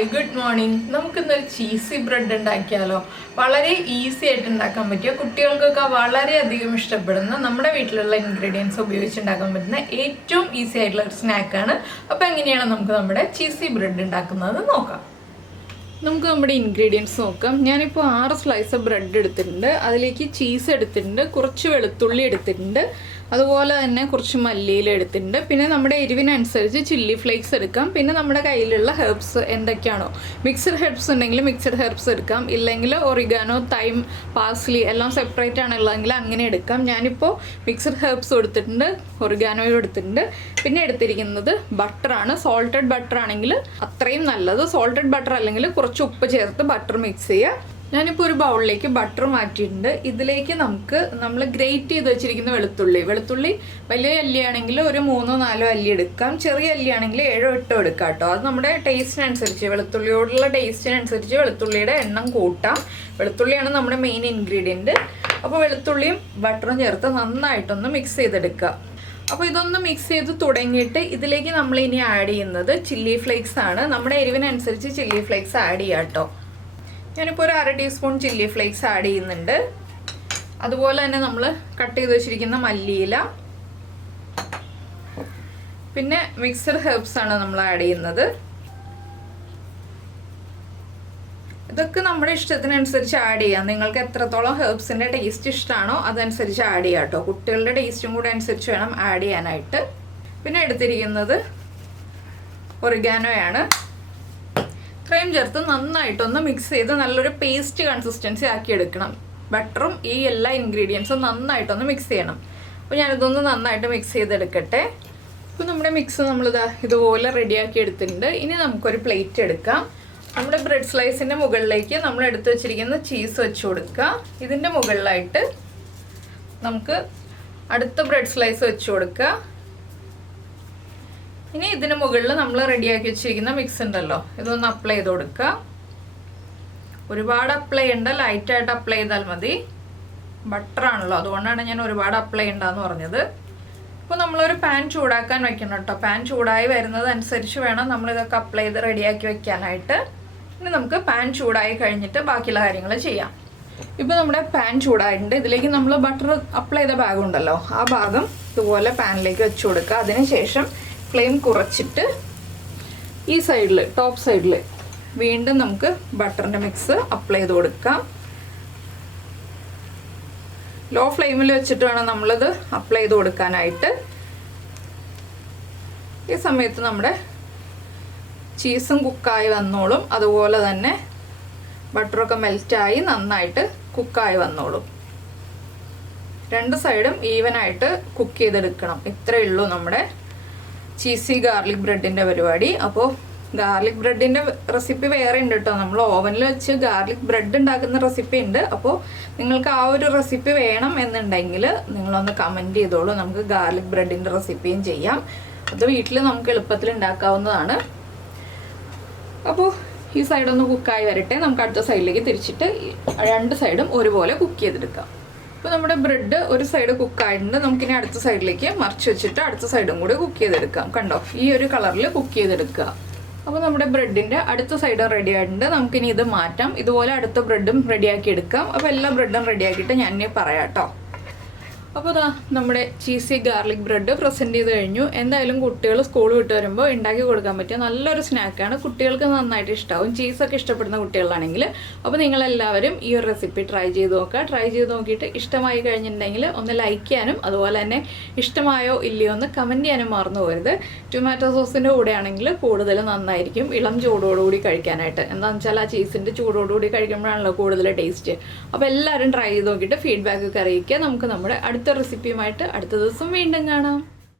Hi good morning. നമുക്കിന്നൊരു cheesy bread ഉണ്ടാക്കിയാലോ? വളരെ ഈസി ആയിട്ട് ഉണ്ടാക്കാൻ പറ്റിയ, കുട്ടികൾക്കൊക്കെ വളരെയധികം ഇഷ്ടപ്പെടുന്ന, നമ്മുടെ വീട്ടിലുള്ള ഇൻഗ്രീഡിയൻസ് ഉപയോഗിച്ച് ഉണ്ടാക്കാൻ പറ്റുന്ന ഏറ്റവും ഈസി ആയിട്ടുള്ള ഒരു സ്നാക്കാണ്. അപ്പോൾ എങ്ങനെയാണ് നമുക്ക് നമ്മുടെ ചീസി ബ്രെഡ് ഉണ്ടാക്കുന്നത് നോക്കാം. നമുക്ക് നമ്മുടെ ഇൻഗ്രീഡിയൻസ് നോക്കാം. ഞാനിപ്പോൾ 6 സ്ലൈസ് ബ്രെഡ് എടുത്തിട്ടുണ്ട്. അതിലേക്ക് ചീസ് എടുത്തിട്ടുണ്ട്, കുറച്ച് വെളുത്തുള്ളി എടുത്തിട്ടുണ്ട്, അതുപോലെ തന്നെ കുറച്ച് മല്ലിയില എടുത്തിട്ടുണ്ട്. പിന്നെ നമ്മുടെ എരിവിനനുസരിച്ച് ചില്ലി ഫ്ലേക്സ് എടുക്കാം. പിന്നെ നമ്മുടെ കയ്യിലുള്ള ഹെർബ്സ് എന്തൊക്കെയാണോ, മിക്സഡ് ഹെർബ്സ് ഉണ്ടെങ്കിൽ മിക്സഡ് ഹെർബ്സ് എടുക്കാം, ഇല്ലെങ്കിൽ ഒറിഗാനോ, തൈം, പാസ്ലി എല്ലാം സെപ്പറേറ്റ് ആണുള്ളതെങ്കിൽ അങ്ങനെ എടുക്കാം. ഞാനിപ്പോൾ മിക്സഡ് ഹെർബ്സ് എടുത്തിട്ടുണ്ട്, ഒറിഗാനോയും എടുത്തിട്ടുണ്ട്. പിന്നെ എടുത്തിരിക്കുന്നത് ബട്ടറാണ്. സോൾട്ടഡ് ബട്ടർ ആണെങ്കിൽ അത്രയും നല്ലത്. സോൾട്ടഡ് ബട്ടർ അല്ലെങ്കിൽ കുറച്ച് ഉപ്പ് ചേർത്ത് ബട്ടർ മിക്സ് ചെയ്യുക. ഞാനിപ്പോൾ ഒരു ബൗളിലേക്ക് ബട്ടർ മാറ്റിയിട്ടുണ്ട്. ഇതിലേക്ക് നമ്മൾ ഗ്രേറ്റ് ചെയ്ത് വെച്ചിരിക്കുന്ന വെളുത്തുള്ളി വലിയ അല്ലിയാണെങ്കിൽ ഒരു 3-4 അല്ലി എടുക്കാം. ചെറിയ അല്ലിയാണെങ്കിൽ 7-8 എടുക്കാം കേട്ടോ. അത് നമ്മുടെ ടേസ്റ്റിനനുസരിച്ച്, വെളുത്തുള്ളിയോടുള്ള ടേസ്റ്റിനനുസരിച്ച് വെളുത്തുള്ളിയുടെ എണ്ണം കൂട്ടാം. വെളുത്തുള്ളിയാണ് നമ്മുടെ മെയിൻ ഇൻഗ്രീഡിയൻറ്റ്. അപ്പോൾ വെളുത്തുള്ളിയും ബട്ടറും ചേർത്ത് നന്നായിട്ടൊന്ന് മിക്സ് ചെയ്തെടുക്കുക. അപ്പോൾ ഇതൊന്ന് മിക്സ് ചെയ്ത് തുടങ്ങിയിട്ട് ഇതിലേക്ക് നമ്മൾ ഇനി ആഡ് ചെയ്യുന്നത് ചില്ലി ഫ്ലേക്സ് ആണ്. നമ്മുടെ എരിവിനനുസരിച്ച് ചില്ലി ഫ്ലേക്സ് ആഡ് ചെയ്യാം കേട്ടോ. ഞാനിപ്പോൾ ഒരു 1/2 ടീസ്പൂൺ ചില്ലി ഫ്ലേക്സ് ആഡ് ചെയ്യുന്നുണ്ട്. അതുപോലെ തന്നെ നമ്മൾ കട്ട് ചെയ്ത് വെച്ചിരിക്കുന്ന മല്ലിയില, പിന്നെ മിക്സഡ് ഹെർബ്സ് ആണ് നമ്മൾ ആഡ് ചെയ്യുന്നത്. ഇതൊക്കെ നമ്മുടെ ഇഷ്ടത്തിനനുസരിച്ച് ആഡ് ചെയ്യാം. നിങ്ങൾക്ക് എത്രത്തോളം ഹെർബ്സിൻ്റെ ടേസ്റ്റ് ഇഷ്ടമാണോ അതനുസരിച്ച് ആഡ് ചെയ്യാം കേട്ടോ. കുട്ടികളുടെ ടേസ്റ്റും കൂടെ അനുസരിച്ച് വേണം ആഡ് ചെയ്യാനായിട്ട്. പിന്നെ എടുത്തിരിക്കുന്നത് ഒറിഗാനോയാണ്. ഇത്രയും ചേർത്ത് നന്നായിട്ടൊന്ന് മിക്സ് ചെയ്ത് നല്ലൊരു പേസ്റ്റ് കൺസിസ്റ്റൻസി ആക്കി എടുക്കണം. ബട്ടറും ഈ എല്ലാ ഇൻഗ്രീഡിയൻസും നന്നായിട്ടൊന്ന് മിക്സ് ചെയ്യണം. അപ്പോൾ ഞാനിതൊന്ന് നന്നായിട്ട് മിക്സ് ചെയ്തെടുക്കട്ടെ. ഇപ്പോൾ നമ്മുടെ മിക്സ് നമ്മളിതാ ഇതുപോലെ റെഡിയാക്കി എടുത്തിട്ടുണ്ട്. ഇനി നമുക്കൊരു പ്ലേറ്റ് എടുക്കാം. നമ്മുടെ ബ്രെഡ് സ്ലൈസിൻ്റെ മുകളിലേക്ക് നമ്മൾ എടുത്ത് വെച്ചിരിക്കുന്ന ചീസ് വെച്ച് കൊടുക്കുക. ഇതിൻ്റെ മുകളിലായിട്ട് നമുക്ക് അടുത്ത ബ്രെഡ് സ്ലൈസ് വെച്ച് കൊടുക്കുക. ഇനി ഇതിന് മുകളിൽ നമ്മൾ റെഡിയാക്കി വെച്ചിരിക്കുന്ന മിക്സ് ഉണ്ടല്ലോ, ഇതൊന്ന് അപ്ലൈ ചെയ്ത് കൊടുക്കുക. ഒരുപാട് അപ്ലൈ ചെയ്യണ്ട, ലൈറ്റായിട്ട് അപ്ലൈ ചെയ്താൽ മതി. ബട്ടറാണല്ലോ, അതുകൊണ്ടാണ് ഞാൻ ഒരുപാട് അപ്ലൈ ചെയ്യണ്ടെന്ന് പറഞ്ഞത്. ഇപ്പോൾ നമ്മളൊരു പാൻ ചൂടാക്കാൻ വെക്കണം കേട്ടോ. പാൻ ചൂടായി വരുന്നത് അനുസരിച്ച് വേണം നമ്മളിതൊക്കെ അപ്ലൈ ചെയ്ത് റെഡിയാക്കി വെക്കാനായിട്ട്. ഇനി നമുക്ക് പാൻ ചൂടായി കഴിഞ്ഞിട്ട് ബാക്കിയുള്ള കാര്യങ്ങൾ ചെയ്യാം. ഇപ്പോൾ നമ്മുടെ പാൻ ചൂടായിട്ടുണ്ട്. ഇതിലേക്ക് നമ്മൾ ബട്ടർ അപ്ലൈ ചെയ്ത ഭാഗം ഉണ്ടല്ലോ, ആ ഭാഗം ഇതുപോലെ പാനിലേക്ക് വെച്ച് കൊടുക്കുക. അതിനുശേഷം ഫ്ലെയിം കുറച്ചിട്ട് ഈ സൈഡിൽ, ടോപ്പ് സൈഡിൽ വീണ്ടും നമുക്ക് ബട്ടറിൻ്റെ മിക്സ് അപ്ലൈ ചെയ്ത് കൊടുക്കാം. ലോ ഫ്ലെയിമിൽ വെച്ചിട്ട് വേണം നമ്മളത് അപ്ലൈ ചെയ്ത് കൊടുക്കാനായിട്ട്. ഈ സമയത്ത് നമ്മുടെ ചീസും കുക്കായി വന്നോളും, അതുപോലെ തന്നെ ബട്ടറൊക്കെ മെൽറ്റായി നന്നായിട്ട് കുക്കായി വന്നോളും. 2 സൈഡും ഈവനായിട്ട് കുക്ക് ചെയ്തെടുക്കണം. ഇത്രയേ ഉള്ളൂ നമ്മുടെ ചീസി ഗാർലിക് ബ്രെഡിൻ്റെ പരിപാടി. അപ്പോൾ ഗാർലിക് ബ്രെഡിൻ്റെ റെസിപ്പി വേറെ ഉണ്ട് കേട്ടോ. നമ്മൾ ഓവനിൽ വെച്ച് ഗാർലിക് ബ്രെഡ് ഉണ്ടാക്കുന്ന റെസിപ്പി ഉണ്ട്. അപ്പോൾ നിങ്ങൾക്ക് ആ ഒരു റെസിപ്പി വേണം എന്നുണ്ടെങ്കിൽ നിങ്ങളൊന്ന് കമൻറ്റ് ചെയ്തോളൂ. നമുക്ക് ഗാർലിക് ബ്രെഡിൻ്റെ റെസിപ്പിയും ചെയ്യാം. അത് വീട്ടിൽ നമുക്ക് എളുപ്പത്തിൽ ഉണ്ടാക്കാവുന്നതാണ്. അപ്പോൾ ഈ സൈഡൊന്ന് കുക്കായി വരട്ടെ. നമുക്ക് അടുത്ത സൈഡിലേക്ക് തിരിച്ചിട്ട് 2 സൈഡും ഒരുപോലെ കുക്ക് ചെയ്തെടുക്കാം. ഇപ്പോൾ നമ്മുടെ ബ്രെഡ് ഒരു സൈഡ് കുക്കായിട്ടുണ്ട്. നമുക്കിനി അടുത്ത സൈഡിലേക്ക് മറിച്ച് വെച്ചിട്ട് അടുത്ത സൈഡും കൂടി കുക്ക് ചെയ്തെടുക്കാം. കണ്ടോ, ഈ ഒരു കളറിൽ കുക്ക് ചെയ്തെടുക്കുക. അപ്പോൾ നമ്മുടെ ബ്രെഡിൻ്റെ അടുത്ത സൈഡ് റെഡി ആയിട്ടുണ്ട്. നമുക്കിനി ഇത് മാറ്റാം. ഇതുപോലെ അടുത്ത ബ്രെഡും റെഡിയാക്കി എടുക്കാം. അപ്പോൾ എല്ലാ ബ്രെഡും റെഡിയാക്കിയിട്ട് ഞാൻ പറയാം കേട്ടോ. അപ്പോൾ ഇതാ നമ്മുടെ ചീസി ഗാർലിക് ബ്രെഡ് പ്രസൻറ്റ് ചെയ്ത് കഴിഞ്ഞു. എന്തായാലും കുട്ടികൾ സ്കൂൾ വിട്ട് വരുമ്പോൾ ഉണ്ടാക്കി കൊടുക്കാൻ പറ്റിയ നല്ലൊരു സ്നാക്കാണ്. കുട്ടികൾക്ക് നന്നായിട്ട് ഇഷ്ടമാവും, ചീസൊക്കെ ഇഷ്ടപ്പെടുന്ന കുട്ടികളാണെങ്കിൽ. അപ്പോൾ നിങ്ങളെല്ലാവരും ഈ ഒരു റെസിപ്പി ട്രൈ ചെയ്ത് നോക്കുക. ട്രൈ ചെയ്ത് നോക്കിയിട്ട് ഇഷ്ടമായി കഴിഞ്ഞിട്ടുണ്ടെങ്കിൽ ഒന്ന് ലൈക്ക് ചെയ്യാനും അതുപോലെ തന്നെ ഇഷ്ടമായോ ഇല്ലയോ ഒന്ന് കമൻറ്റ് ചെയ്യാനും മറന്നു പോകരുത്. ടൊമാറ്റോ സോസിൻ്റെ കൂടെയാണെങ്കിൽ കൂടുതൽ നന്നായിരിക്കും, ഇളം ചൂടോടുകൂടി കഴിക്കാനായിട്ട്. എന്താണെന്ന് വെച്ചാൽ ആ ചീസിൻ്റെ ചൂടോടുകൂടി കഴിക്കുമ്പോഴാണല്ലോ കൂടുതൽ ടേസ്റ്റ്. അപ്പോൾ എല്ലാവരും ട്രൈ ചെയ്ത് നോക്കിയിട്ട് ഫീഡ്ബാക്ക് ഒക്കെ അറിയിക്കുക. നമുക്ക് നമ്മുടെ അടുത്ത റെസിപ്പിയുമായിട്ട് അടുത്ത ദിവസം വീണ്ടും കാണാം.